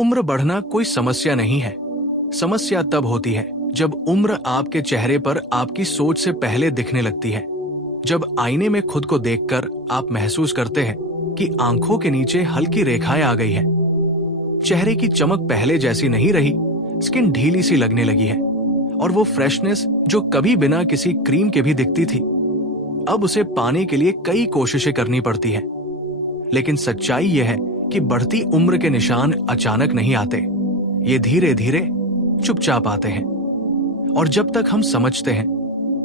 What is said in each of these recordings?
उम्र बढ़ना कोई समस्या नहीं है। समस्या तब होती है जब उम्र आपके चेहरे पर आपकी सोच से पहले दिखने लगती है। जब आईने में खुद को देखकर आप महसूस करते हैं कि आंखों के नीचे हल्की रेखाएं आ गई हैं, चेहरे की चमक पहले जैसी नहीं रही, स्किन ढीली सी लगने लगी है और वो फ्रेशनेस जो कभी बिना किसी क्रीम के भी दिखती थी, अब उसे पाने के लिए कई कोशिशें करनी पड़ती हैं। लेकिन सच्चाई यह है कि बढ़ती उम्र के निशान अचानक नहीं आते, ये धीरे धीरे चुपचाप आते हैं और जब तक हम समझते हैं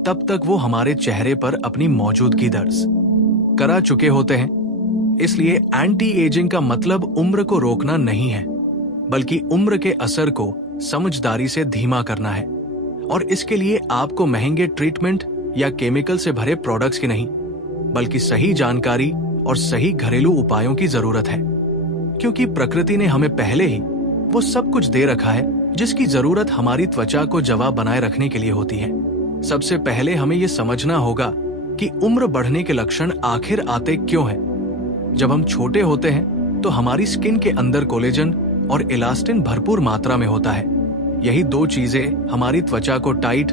तब तक वो हमारे चेहरे पर अपनी मौजूदगी दर्ज करा चुके होते हैं। इसलिए एंटी एजिंग का मतलब उम्र को रोकना नहीं है, बल्कि उम्र के असर को समझदारी से धीमा करना है। और इसके लिए आपको महंगे ट्रीटमेंट या केमिकल से भरे प्रोडक्ट्स की नहीं, बल्कि सही जानकारी और सही घरेलू उपायों की जरूरत है। क्योंकि प्रकृति ने हमें पहले ही वो सब कुछ दे रखा है जिसकी जरूरत हमारी त्वचा को जवाब बनाए रखने के लिए होती है। सबसे पहले हमें ये समझना होगा कि उम्र बढ़ने के लक्षण आखिर आते क्यों हैं। जब हम छोटे होते हैं तो हमारी स्किन के अंदर कोलेजन और इलास्टिन भरपूर मात्रा में होता है। यही दो चीजें हमारी त्वचा को टाइट,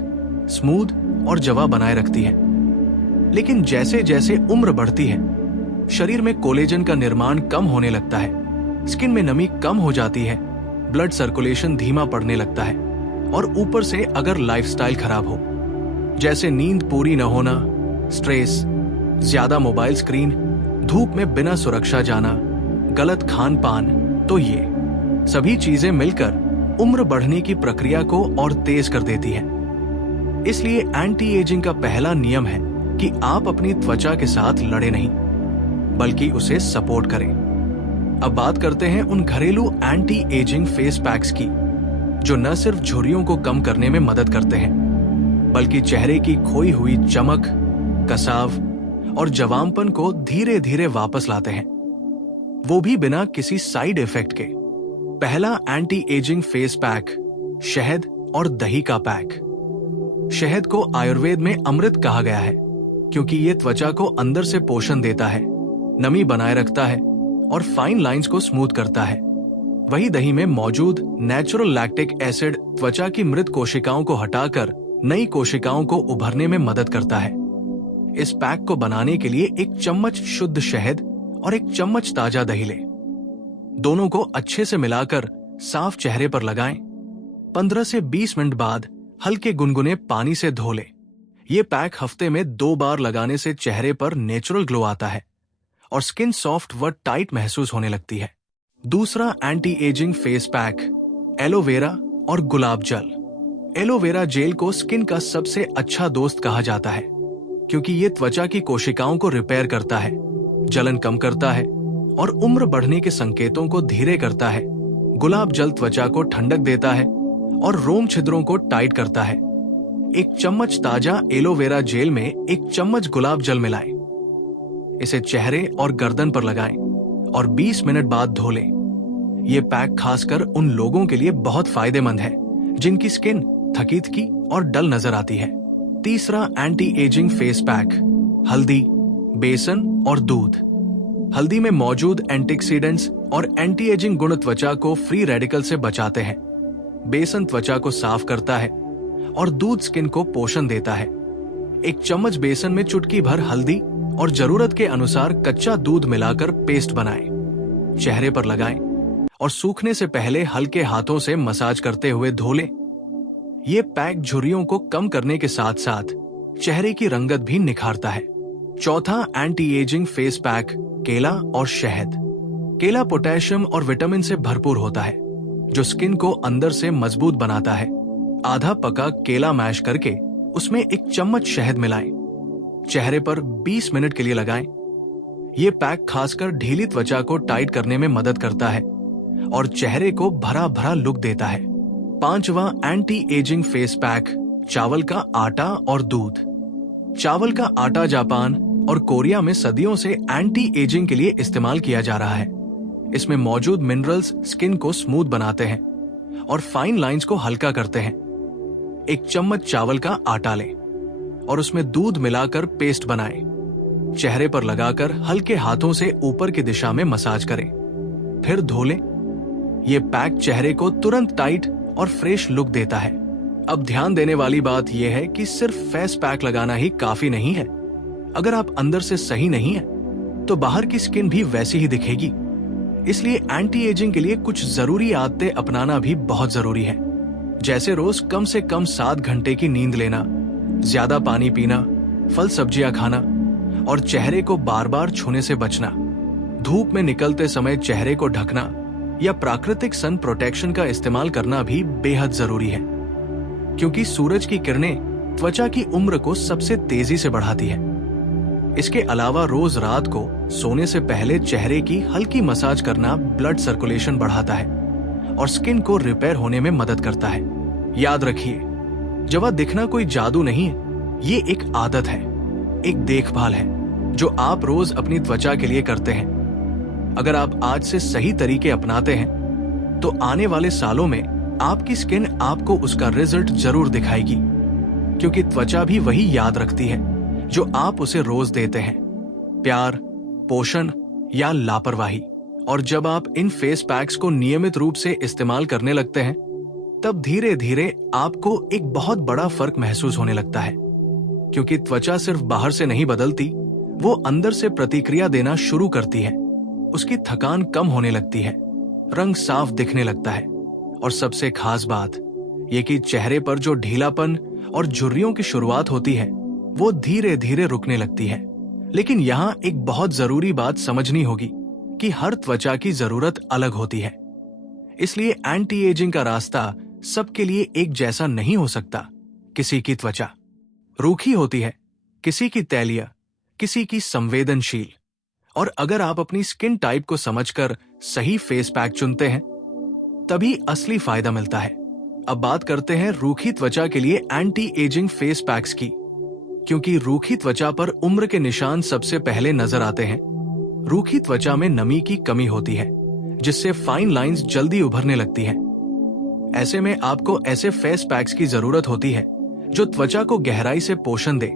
स्मूथ और जवाब बनाए रखती हैं। लेकिन जैसे जैसे उम्र बढ़ती है, शरीर में कोलेजन का निर्माण कम होने लगता है, स्किन में नमी कम हो जाती है, ब्लड सर्कुलेशन धीमा पड़ने लगता है और ऊपर से अगर लाइफस्टाइल खराब हो, जैसे नींद पूरी न होना, स्ट्रेस, ज्यादा मोबाइल स्क्रीन, धूप में बिना सुरक्षा जाना, गलत खान पान, तो ये सभी चीजें मिलकर उम्र बढ़ने की प्रक्रिया को और तेज कर देती है। इसलिए एंटी एजिंग का पहला नियम है कि आप अपनी त्वचा के साथ लड़े नहीं, बल्कि उसे सपोर्ट करें। अब बात करते हैं उन घरेलू एंटी एजिंग फेस पैक्स की जो न सिर्फ झुर्रियों को कम करने में मदद करते हैं, बल्कि चेहरे की खोई हुई चमक, कसाव और जवानपन को धीरे धीरे वापस लाते हैं, वो भी बिना किसी साइड इफेक्ट के। पहला एंटी एजिंग फेस पैक, शहद और दही का पैक। शहद को आयुर्वेद में अमृत कहा गया है क्योंकि ये त्वचा को अंदर से पोषण देता है, नमी बनाए रखता है और फाइन लाइंस को स्मूथ करता है। वही दही में मौजूद नेचुरल लैक्टिक एसिड त्वचा की मृत कोशिकाओं को हटाकर नई कोशिकाओं को उभरने में मदद करता है। इस पैक को बनाने के लिए 1 चम्मच शुद्ध शहद और 1 चम्मच ताजा दही लें। दोनों को अच्छे से मिलाकर साफ चेहरे पर लगाएं। 15 से 20 मिनट बाद हल्के गुनगुने पानी से धो लें। ये पैक हफ्ते में 2 बार लगाने से चेहरे पर नेचुरल ग्लो आता है और स्किन सॉफ्ट व टाइट महसूस होने लगती है। दूसरा anti ageing face pack, aloe vera और गुलाब जल। एलोवेरा जेल को स्किन का सबसे अच्छा दोस्त कहा जाता है क्योंकि ये त्वचा की कोशिकाओं को रिपेयर करता है, जलन कम करता है और उम्र बढ़ने के संकेतों को धीरे करता है। गुलाब जल त्वचा को ठंडक देता है और रोम छिद्रों को टाइट करता है। 1 चम्मच ताजा एलोवेरा जेल में 1 चम्मच गुलाब जल मिलाएं। इसे चेहरे और गर्दन पर लगाएं और 20 मिनट बाद धो लें। ये पैक खासकर उन लोगों के लिए बहुत फायदेमंद है जिनकी स्किन थकी और डल नजर आती है। तीसरा एंटी एजिंग फेस पैक, हल्दी, बेसन और दूध। हल्दी में मौजूद एंटीऑक्सीडेंट्स और एंटी एजिंग गुण त्वचा को फ्री रेडिकल से बचाते हैं। बेसन त्वचा को साफ करता है और दूध स्किन को पोषण देता है। 1 चम्मच बेसन में चुटकी भर हल्दी और जरूरत के अनुसार कच्चा दूध मिलाकर पेस्ट बनाएं। चेहरे पर लगाएं और सूखने से पहले हल्के हाथों से मसाज करते हुए धो लें। ये पैक झुर्रियों को कम करने के साथ साथ चेहरे की रंगत भी निखारता है। चौथा एंटी एजिंग फेस पैक, केला और शहद। केला पोटेशियम और विटामिन से भरपूर होता है जो स्किन को अंदर से मजबूत बनाता है। आधा पका केला मैश करके उसमें 1 चम्मच शहद मिलाएं। चेहरे पर 20 मिनट के लिए लगाएं। ये पैक खासकर ढीली त्वचा को टाइट करने में मदद करता है और चेहरे को भरा भरा लुक देता है। 5वां एंटी एजिंग फेस पैक, चावल का आटा और दूध। चावल का आटा जापान और कोरिया में सदियों से एंटी एजिंग के लिए इस्तेमाल किया जा रहा है। इसमें मौजूद मिनरल्स स्किन को स्मूथ बनाते हैं और फाइन लाइंस को हल्का करते हैं। 1 चम्मच चावल का आटा लें और उसमें दूध मिलाकर पेस्ट बनाएं। चेहरे पर लगाकर हल्के हाथों से ऊपर की दिशा में मसाज करें, फिर धो लें। ये पैक चेहरे को तुरंत टाइट और फ्रेश लुक देता है। अब ध्यान देने वाली बात यह है कि सिर्फ फेस पैक लगाना ही काफी नहीं है। अगर आप अंदर से सही नहीं है तो बाहर की स्किन भी वैसी ही दिखेगी। इसलिए एंटी एजिंग के लिए कुछ जरूरी आदतें अपनाना भी बहुत जरूरी है, जैसे रोज कम से कम 7 घंटे की नींद लेना, ज्यादा पानी पीना, फल सब्जियां खाना और चेहरे को बार बार छूने से बचना। धूप में निकलते समय चेहरे को ढकना या प्राकृतिक सन प्रोटेक्शन का इस्तेमाल करना भी बेहद जरूरी है, क्योंकि सूरज की किरणें त्वचा की उम्र को सबसे तेजी से बढ़ाती है। इसके अलावा रोज रात को सोने से पहले चेहरे की हल्की मसाज करना ब्लड सर्कुलेशन बढ़ाता है और स्किन को रिपेयर होने में मदद करता है। याद रखिए, जवा दिखना कोई जादू नहीं है, ये एक आदत है, एक देखभाल है जो आप रोज अपनी त्वचा के लिए करते हैं। अगर आप आज से सही तरीके अपनाते हैं तो आने वाले सालों में आपकी स्किन आपको उसका रिजल्ट जरूर दिखाएगी, क्योंकि त्वचा भी वही याद रखती है जो आप उसे रोज देते हैं, प्यार, पोषण या लापरवाही। और जब आप इन फेस पैक्स को नियमित रूप से इस्तेमाल करने लगते हैं तब धीरे धीरे आपको एक बहुत बड़ा फर्क महसूस होने लगता है, क्योंकि त्वचा सिर्फ बाहर से नहीं बदलती, वो अंदर से प्रतिक्रिया देना शुरू करती है। उसकी थकान कम होने लगती है, रंग साफ दिखने लगता है और सबसे खास बात ये कि चेहरे पर जो ढीलापन और झुर्रियों की शुरुआत होती है वो धीरे धीरे रुकने लगती है। लेकिन यहाँ एक बहुत जरूरी बात समझनी होगी कि हर त्वचा की जरूरत अलग होती है, इसलिए एंटी एजिंग का रास्ता सबके लिए एक जैसा नहीं हो सकता। किसी की त्वचा रूखी होती है, किसी की तैलीय, किसी की संवेदनशील। और अगर आप अपनी स्किन टाइप को समझकर सही फेस पैक चुनते हैं तभी असली फायदा मिलता है। अब बात करते हैं रूखी त्वचा के लिए एंटी एजिंग फेस पैक्स की, क्योंकि रूखी त्वचा पर उम्र के निशान सबसे पहले नजर आते हैं। रूखी त्वचा में नमी की कमी होती है, जिससे फाइन लाइंस जल्दी उभरने लगती हैं। ऐसे में आपको ऐसे फेस पैक्स की जरूरत होती है जो त्वचा को गहराई से पोषण दे,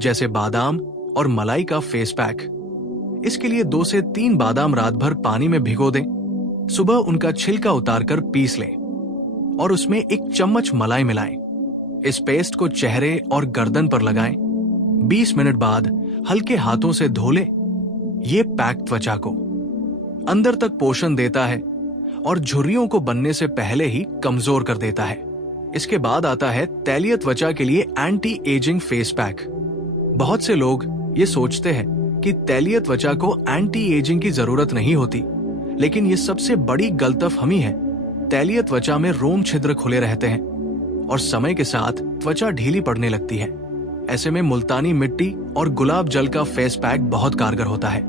जैसे बादाम और मलाई का फेस पैक। इसके लिए 2 से 3 बादाम रात भर पानी में भिगो दें, सुबह उनका छिलका उतारकर पीस लें और उसमें 1 चम्मच मलाई मिलाएं। इस पेस्ट को चेहरे और गर्दन पर लगाएं। 20 मिनट बाद हल्के हाथों से धो लें। ये पैक त्वचा को अंदर तक पोषण देता है और झुर्रियों को बनने से पहले ही कमजोर कर देता है। इसके बाद आता है तैलीय त्वचा के लिए एंटी एजिंग फेस पैक। बहुत से लोग ये सोचते हैं कि तैलीय त्वचा को एंटी एजिंग की जरूरत नहीं होती, लेकिन ये सबसे बड़ी गलतफहमी है। तैलीय त्वचा में रोम छिद्र खुले रहते हैं और समय के साथ त्वचा ढीली पड़ने लगती है। ऐसे में मुल्तानी मिट्टी और गुलाब जल का फेस पैक बहुत कारगर होता है।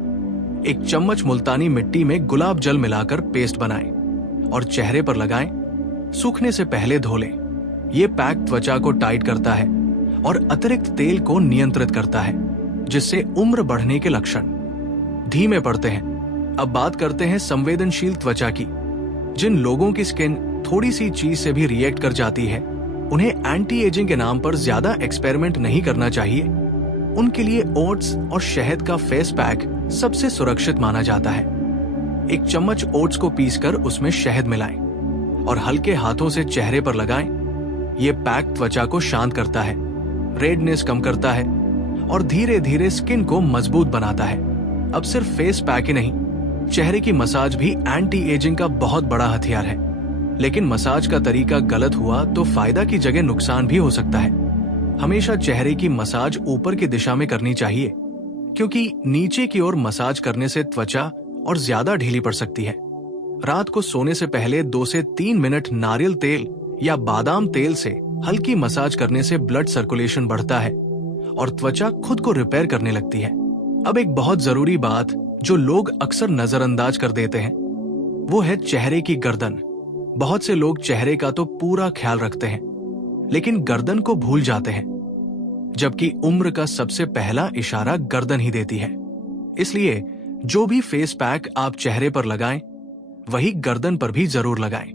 1 चम्मच मुल्तानी मिट्टी में गुलाब जल मिलाकर पेस्ट बनाएं और चेहरे पर लगाएं। सूखने से पहले धो लें। ये पैक त्वचा को टाइट करता है और अतिरिक्त तेल को नियंत्रित करता है, जिससे उम्र बढ़ने के लक्षण धीमे पड़ते हैं। अब बात करते हैं संवेदनशील त्वचा की। जिन लोगों की स्किन थोड़ी सी चीज से भी रिएक्ट कर जाती है, उन्हें एंटी एजिंग के नाम पर ज्यादा एक्सपेरिमेंट नहीं करना चाहिए। उनके लिए ओट्स और शहद का फेस पैक सबसे सुरक्षित माना जाता है। 1 चम्मच ओट्स को पीसकर उसमें शहद मिलाएं और हल्के हाथों से चेहरे पर लगाएं। ये पैक त्वचा को शांत करता है, रेडनेस कम करता है और धीरे धीरे स्किन को मजबूत बनाता है। अब सिर्फ फेस पैक ही नहीं, चेहरे की मसाज भी एंटी एजिंग का बहुत बड़ा हथियार है। लेकिन मसाज का तरीका गलत हुआ तो फायदा की जगह नुकसान भी हो सकता है। हमेशा चेहरे की मसाज ऊपर की दिशा में करनी चाहिए, क्योंकि नीचे की ओर मसाज करने से त्वचा और ज्यादा ढीली पड़ सकती है। रात को सोने से पहले 2 से 3 मिनट नारियल तेल या बादाम तेल से हल्की मसाज करने से ब्लड सर्कुलेशन बढ़ता है और त्वचा खुद को रिपेयर करने लगती है। अब एक बहुत जरूरी बात जो लोग अक्सर नजरअंदाज कर देते हैं, वो है चेहरे की गर्दन। बहुत से लोग चेहरे का तो पूरा ख्याल रखते हैं, लेकिन गर्दन को भूल जाते हैं, जबकि उम्र का सबसे पहला इशारा गर्दन ही देती है। इसलिए जो भी फेस पैक आप चेहरे पर लगाएं, वही गर्दन पर भी जरूर लगाएं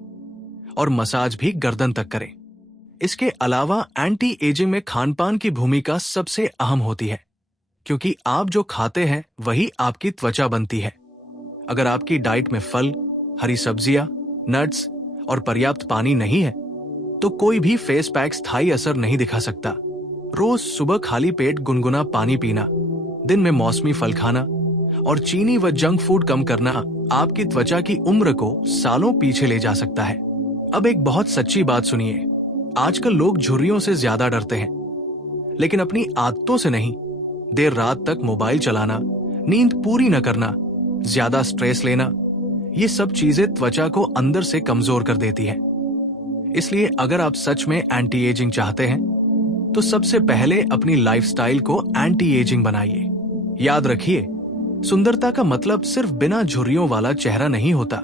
और मसाज भी गर्दन तक करें। इसके अलावा एंटी एजिंग में खानपान की भूमिका सबसे अहम होती है, क्योंकि आप जो खाते हैं, वही आपकी त्वचा बनती है। अगर आपकी डाइट में फल, हरी सब्जियां, प्रोटीन और विटामिन ज्यादा हों, तो त्वचा जल्दी से रिपेयर होती है। लेकिन अगर आप सिर्फ फल, सब्जियां और मीठा खाते हैं, तो त्वचा धीरे धीरे मुरझाने लगती है। इसलिए नट्स और पर्याप्त पानी नहीं है, तो कोई भी फेस पैक स्थायी असर नहीं दिखा सकता। रोज सुबह खाली पेट गुनगुना पानी पीना, दिन में मौसमी फल खाना और चीनी व जंक फूड कम करना आपकी त्वचा की उम्र को सालों पीछे ले जा सकता है। अब एक बहुत सच्ची बात सुनिए, आजकल लोग झुर्रियों से ज्यादा डरते हैं, लेकिन अपनी आदतों से नहीं। देर रात तक मोबाइल चलाना, नींद पूरी न करना, ज्यादा स्ट्रेस लेना, ये सब चीजें त्वचा को अंदर से कमजोर कर देती है। इसलिए अगर आप सच में एंटी एजिंग चाहते हैं तो सबसे पहले अपनी लाइफस्टाइल को एंटी एजिंग बनाइए। याद रखिए, सुंदरता का मतलब सिर्फ बिना झुर्रियों वाला चेहरा नहीं होता।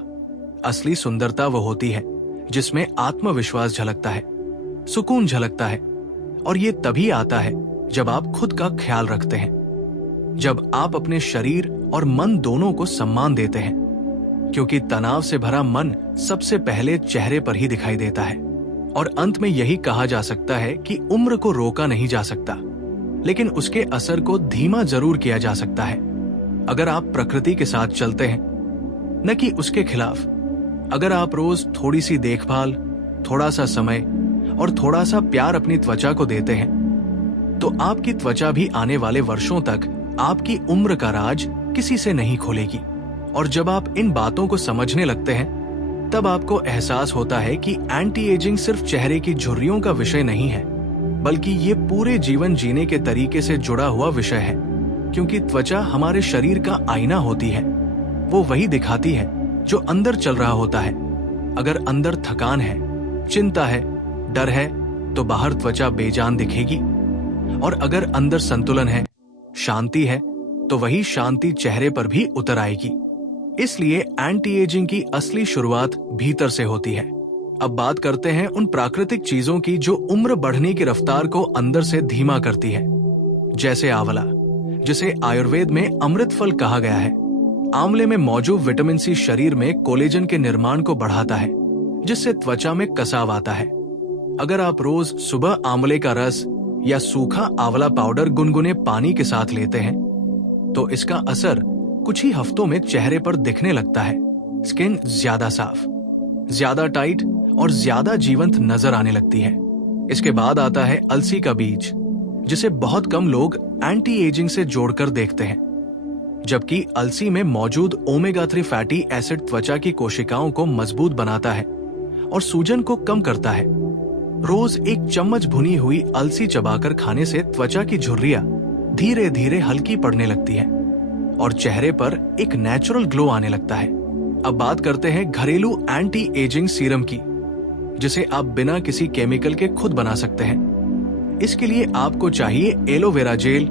असली सुंदरता वो होती है जिसमें आत्मविश्वास झलकता है, सुकून झलकता है, और ये तभी आता है जब आप खुद का ख्याल रखते हैं, जब आप अपने शरीर और मन दोनों को सम्मान देते हैं, क्योंकि तनाव से भरा मन सबसे पहले चेहरे पर ही दिखाई देता है। और अंत में यही कहा जा सकता है कि उम्र को रोका नहीं जा सकता, लेकिन उसके असर को धीमा जरूर किया जा सकता है अगर आप प्रकृति के साथ चलते हैं, न कि उसके खिलाफ। अगर आप रोज थोड़ी सी देखभाल, थोड़ा सा समय और थोड़ा सा प्यार अपनी त्वचा को देते हैं, तो आपकी त्वचा भी आने वाले वर्षों तक आपकी उम्र का राज किसी से नहीं खोलेगी। और जब आप इन बातों को समझने लगते हैं, तब आपको एहसास होता है कि एंटी एजिंग सिर्फ चेहरे की झुर्रियों का विषय नहीं है, बल्कि ये पूरे जीवन जीने के तरीके से जुड़ा हुआ विषय है। क्योंकि त्वचा हमारे शरीर का आईना होती है, वो वही दिखाती है जो अंदर चल रहा होता है। अगर अंदर थकान है, चिंता है, डर है, तो बाहर त्वचा बेजान दिखेगी। और अगर अंदर संतुलन है, शांति है, तो वही शांति चेहरे पर भी उतर आएगी। इसलिए एंटी एजिंग की असली शुरुआत भीतर से होती है। अब बात करते हैं उन प्राकृतिक चीजों की जो उम्र बढ़ने की रफ्तार को अंदर से धीमा करती है। जैसे आंवला, जिसे आयुर्वेद में अमृत फल कहा गया है। आंवले में मौजूद विटामिन सी शरीर में कोलेजन के निर्माण को बढ़ाता है, जिससे त्वचा में कसाव आता है। अगर आप रोज सुबह आंवले का रस या सूखा आंवला पाउडर गुनगुने पानी के साथ लेते हैं, तो इसका असर कुछ ही हफ्तों में चेहरे पर दिखने लगता है। स्किन ज्यादा साफ, ज्यादा टाइट और ज्यादा जीवंत नजर आने लगती है। इसके बाद आता है अलसी का बीज, जिसे बहुत कम लोग एंटी एजिंग से जोड़कर देखते हैं, जबकि अलसी में मौजूद ओमेगा 3 फैटी एसिड त्वचा की कोशिकाओं को मजबूत बनाता है और सूजन को कम करता है। रोज एक चम्मच भुनी हुई अलसी चबाकर खाने से त्वचा की झुर्रियां धीरे धीरे हल्की पड़ने लगती है और चेहरे पर एक नेचुरल ग्लो आने लगता है। अब बात करते हैं घरेलू एंटी एजिंग सीरम की, जिसे आप बिना किसी केमिकल के खुद बना सकते हैं। इसके लिए आपको चाहिए aloe vera gel,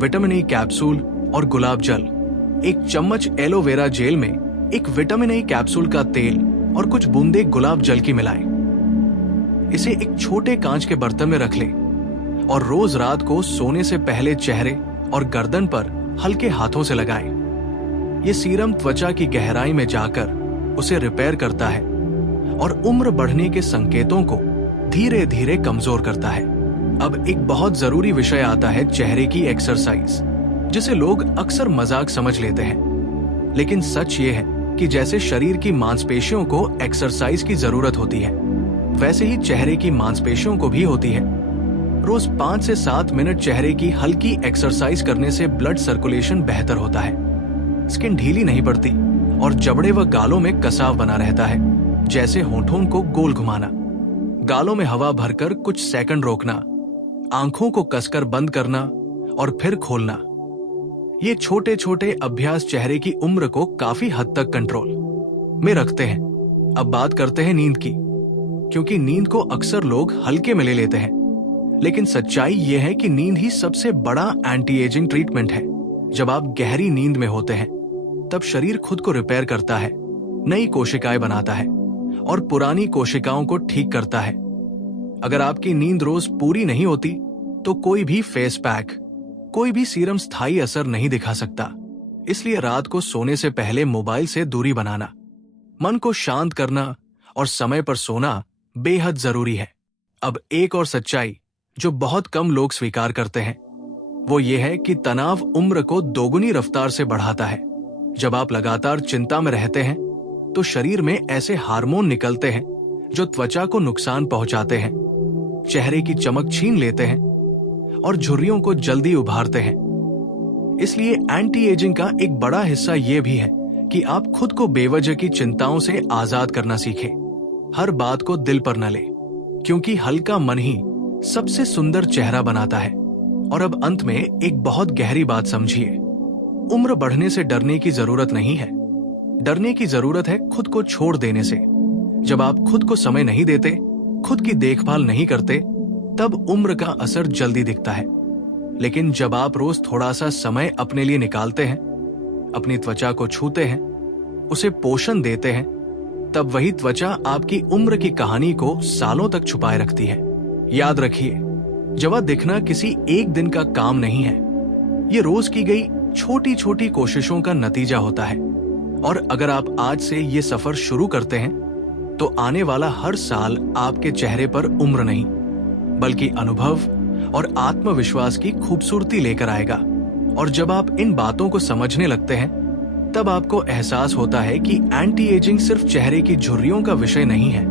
vitamin E capsule और गुलाब जल। एक चम्मच एलोवेरा जेल में एक विटामिन ई कैप्सूल का तेल और कुछ बूंदे गुलाब जल की मिलाएं। इसे एक छोटे कांच के बर्तन में रख लें और रोज रात को सोने से पहले चेहरे और गर्दन पर हल्के हाथों से लगाएं। ये सीरम त्वचा की गहराई में जाकर उसे रिपेयर करता है और उम्र बढ़ने के संकेतों को धीरे धीरे कमजोर करता है। अब एक बहुत जरूरी विषय आता है चेहरे की एक्सरसाइज, जिसे लोग अक्सर मजाक समझ लेते हैं, लेकिन सच ये है कि जैसे शरीर की मांसपेशियों को एक्सरसाइज की जरूरत होती है, वैसे ही चेहरे की मांसपेशियों को भी होती है। रोज 5 से 7 मिनट चेहरे की हल्की एक्सरसाइज करने से ब्लड सर्कुलेशन बेहतर होता है, स्किन ढीली नहीं पड़ती और जबड़े व गालों में कसाव बना रहता है। जैसे होठों को गोल घुमाना, गालों में हवा भरकर कुछ सेकंड रोकना, आंखों को कसकर बंद करना और फिर खोलना। ये छोटे छोटे अभ्यास चेहरे की उम्र को काफी हद तक कंट्रोल में रखते हैं। अब बात करते हैं नींद की, क्योंकि नींद को अक्सर लोग हल्के में ले लेते हैं, लेकिन सच्चाई यह है कि नींद ही सबसे बड़ा एंटी एजिंग ट्रीटमेंट है। जब आप गहरी नींद में होते हैं, तब शरीर खुद को रिपेयर करता है, नई कोशिकाएं बनाता है और पुरानी कोशिकाओं को ठीक करता है। अगर आपकी नींद रोज पूरी नहीं होती, तो कोई भी फेस पैक, कोई भी सीरम स्थायी असर नहीं दिखा सकता। इसलिए रात को सोने से पहले मोबाइल से दूरी बनाना, मन को शांत करना और समय पर सोना बेहद जरूरी है। अब एक और सच्चाई जो बहुत कम लोग स्वीकार करते हैं, वो ये है कि तनाव उम्र को दोगुनी रफ्तार से बढ़ाता है। जब आप लगातार चिंता में रहते हैं, तो शरीर में ऐसे हार्मोन निकलते हैं जो त्वचा को नुकसान पहुंचाते हैं, चेहरे की चमक छीन लेते हैं और झुर्रियों को जल्दी उभारते हैं। इसलिए एंटी एजिंग का एक बड़ा हिस्सा यह भी है कि आप खुद को बेवजह की चिंताओं से आजाद करना सीखें। हर बात को दिल पर न ले, क्योंकि हल्का मन ही सबसे सुंदर चेहरा बनाता है। और अब अंत में एक बहुत गहरी बात समझिए, उम्र बढ़ने से डरने की जरूरत नहीं है। डरने की जरूरत है खुद को छोड़ देने से। जब आप खुद को समय नहीं देते, खुद की देखभाल नहीं करते, तब उम्र का असर जल्दी दिखता है। लेकिन जब आप रोज थोड़ा सा समय अपने लिए निकालते हैं, अपनी त्वचा को छूते हैं, उसे पोषण देते हैं, तब वही त्वचा आपकी उम्र की कहानी को सालों तक छुपाए रखती है। याद रखिए, जवा दिखना किसी एक दिन का काम नहीं है, ये रोज की गई छोटी छोटी कोशिशों का नतीजा होता है। और अगर आप आज से ये सफर शुरू करते हैं, तो आने वाला हर साल आपके चेहरे पर उम्र नहीं, बल्कि अनुभव और आत्मविश्वास की खूबसूरती लेकर आएगा। और जब आप इन बातों को समझने लगते हैं, तब आपको एहसास होता है कि एंटी एजिंग सिर्फ चेहरे की झुर्रियों का विषय नहीं है,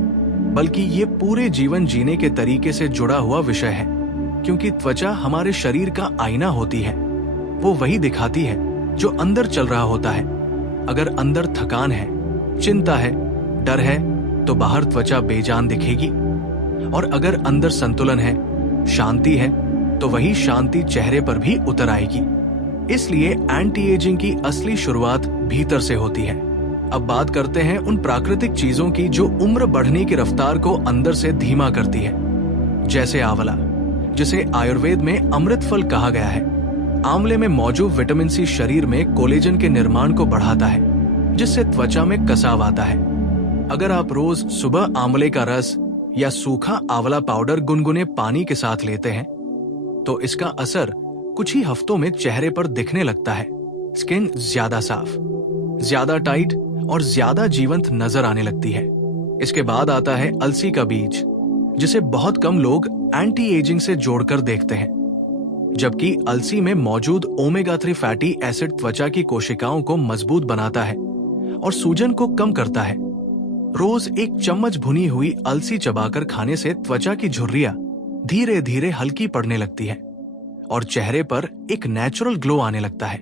बल्कि ये पूरे जीवन जीने के तरीके से जुड़ा हुआ विषय है। क्योंकि त्वचा हमारे शरीर का आईना होती है, वो वही दिखाती है जो अंदर चल रहा होता है। अगर अंदर थकान है, चिंता है, डर है, तो बाहर त्वचा बेजान दिखेगी। और अगर अंदर संतुलन है, शांति है, तो वही शांति चेहरे पर भी उतर आएगी। इसलिए एंटी एजिंग की असली शुरुआत भीतर से होती है। अब बात करते हैं उन प्राकृतिक चीजों की जो उम्र बढ़ने की रफ्तार को अंदर से धीमा करती है। जैसे आंवला, जिसे आयुर्वेद में अमृत फल कहा गया है। आंवले में मौजूद विटामिन सी शरीर में कोलेजन के निर्माण को बढ़ाता है, जिससे त्वचा में कसाव आता है। अगर आप रोज सुबह आंवले का रस या सूखा आंवला पाउडर गुनगुने पानी के साथ लेते हैं, तो इसका असर कुछ ही हफ्तों में चेहरे पर दिखने लगता है। स्किन ज्यादा साफ, ज्यादा टाइट और ज्यादा जीवंत नजर आने लगती है। इसके बाद आता है अलसी का बीज, जिसे बहुत कम लोग एंटी एजिंग से जोड़कर देखते हैं। जबकि अलसी में मौजूद ओमेगा 3 फैटी एसिड त्वचा की कोशिकाओं को मजबूत बनाता है और सूजन को कम करता है। रोज एक चम्मच भुनी हुई अलसी चबाकर खाने से त्वचा की झुर्रियां धीरे धीरे हल्की पड़ने लगती है और चेहरे पर एक नेचुरल ग्लो आने लगता है।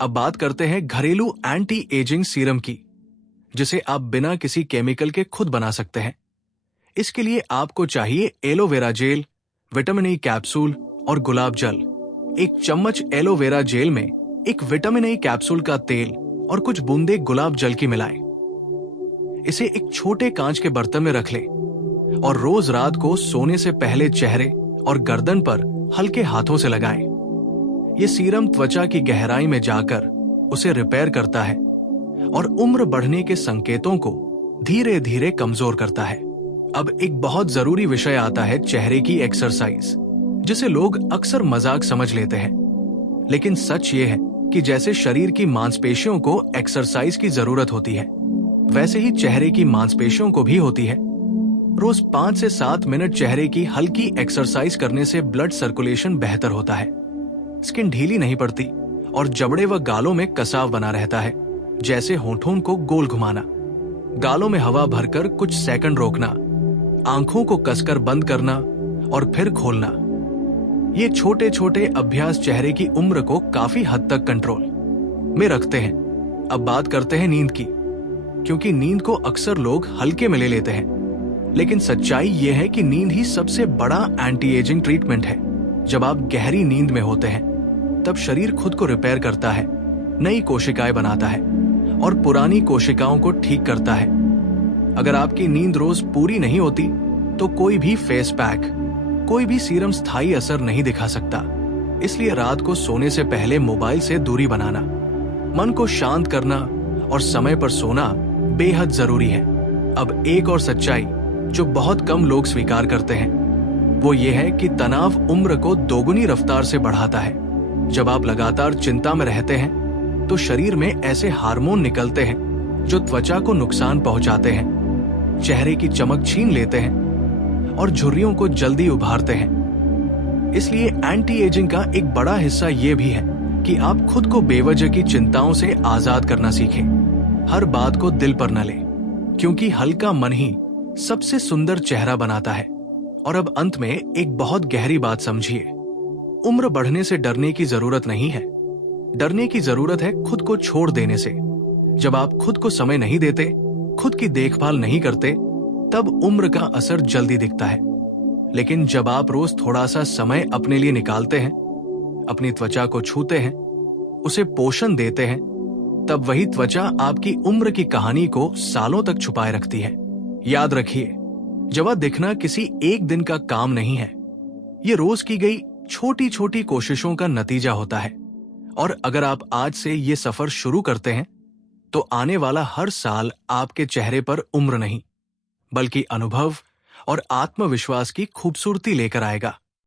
अब बात करते हैं घरेलू एंटी एजिंग सीरम की, जिसे आप बिना किसी केमिकल के खुद बना सकते हैं। इसके लिए आपको चाहिए aloe vera gel, vitamin E capsule और गुलाब जल। एक चम्मच एलोवेरा जेल में एक विटामिन ई कैप्सूल का तेल और कुछ बूंदे गुलाब जल की मिलाएं। इसे एक छोटे कांच के बर्तन में रख लें और रोज रात को सोने से पहले चेहरे और गर्दन पर हल्के हाथों से लगाएं। ये सीरम त्वचा की गहराई में जाकर उसे रिपेयर करता है और उम्र बढ़ने के संकेतों को धीरे धीरे कमजोर करता है। अब एक बहुत जरूरी विषय आता है चेहरे की एक्सरसाइज, जिसे लोग अक्सर मजाक समझ लेते हैं। लेकिन सच ये है कि जैसे शरीर की मांसपेशियों को एक्सरसाइज की जरूरत होती है, वैसे ही चेहरे की मांसपेशियों को भी होती है। रोज 5 से 7 मिनट चेहरे की हल्की एक्सरसाइज करने से ब्लड सर्कुलेशन बेहतर होता है, स्किन ढीली नहीं पड़ती और जबड़े व गालों में कसाव बना रहता है। जैसे होठों को गोल घुमाना, गालों में हवा भरकर कुछ सेकंड रोकना, आंखों को कसकर बंद करना और फिर खोलना। ये छोटे छोटे अभ्यास चेहरे की उम्र को काफी हद तक कंट्रोल में रखते हैं। अब बात करते हैं नींद की, क्योंकि नींद को अक्सर लोग हल्के में ले लेते हैं, लेकिन सच्चाई यह है कि नींद ही सबसे बड़ा एंटी एजिंग ट्रीटमेंट है। जब आप गहरी नींद में होते हैं, तब शरीर खुद को रिपेयर करता है, नई कोशिकाएं बनाता है और पुरानी कोशिकाओं को ठीक करता है। अगर आपकी नींद रोज पूरी नहीं होती, तो कोई भी फेस पैक, कोई भी सीरम स्थायी असर नहीं दिखा सकता। इसलिए रात को सोने से पहले मोबाइल से दूरी बनाना, मन को शांत करना और समय पर सोना बेहद जरूरी है। अब एक और सच्चाई जो बहुत कम लोग स्वीकार करते हैं, वो ये है कि तनाव उम्र को दोगुनी रफ्तार से बढ़ाता है। जब आप लगातार चिंता में रहते हैं, तो शरीर में ऐसे हार्मोन निकलते हैं जो त्वचा को नुकसान पहुंचाते हैं, चेहरे की चमक छीन लेते हैं और झुर्रियों को जल्दी उभारते हैं। इसलिए एंटी एजिंग का एक बड़ा हिस्सा ये भी है कि आप खुद को बेवजह की चिंताओं से आजाद करना सीखें। हर बात को दिल पर न लें, क्योंकि हल्का मन ही सबसे सुंदर चेहरा बनाता है। और अब अंत में एक बहुत गहरी बात समझिए, उम्र बढ़ने से डरने की जरूरत नहीं है। डरने की जरूरत है खुद को छोड़ देने से। जब आप खुद को समय नहीं देते, खुद की देखभाल नहीं करते, तब उम्र का असर जल्दी दिखता है। लेकिन जब आप रोज थोड़ा सा समय अपने लिए निकालते हैं, अपनी त्वचा को छूते हैं, उसे पोषण देते हैं, तब वही त्वचा आपकी उम्र की कहानी को सालों तक छुपाए रखती है। याद रखिए, जवा दिखना किसी एक दिन का काम नहीं है। ये रोज की गई छोटी छोटी कोशिशों का नतीजा होता है। और अगर आप आज से ये सफर शुरू करते हैं, तो आने वाला हर साल आपके चेहरे पर उम्र नहीं, बल्कि अनुभव और आत्मविश्वास की खूबसूरती लेकर आएगा।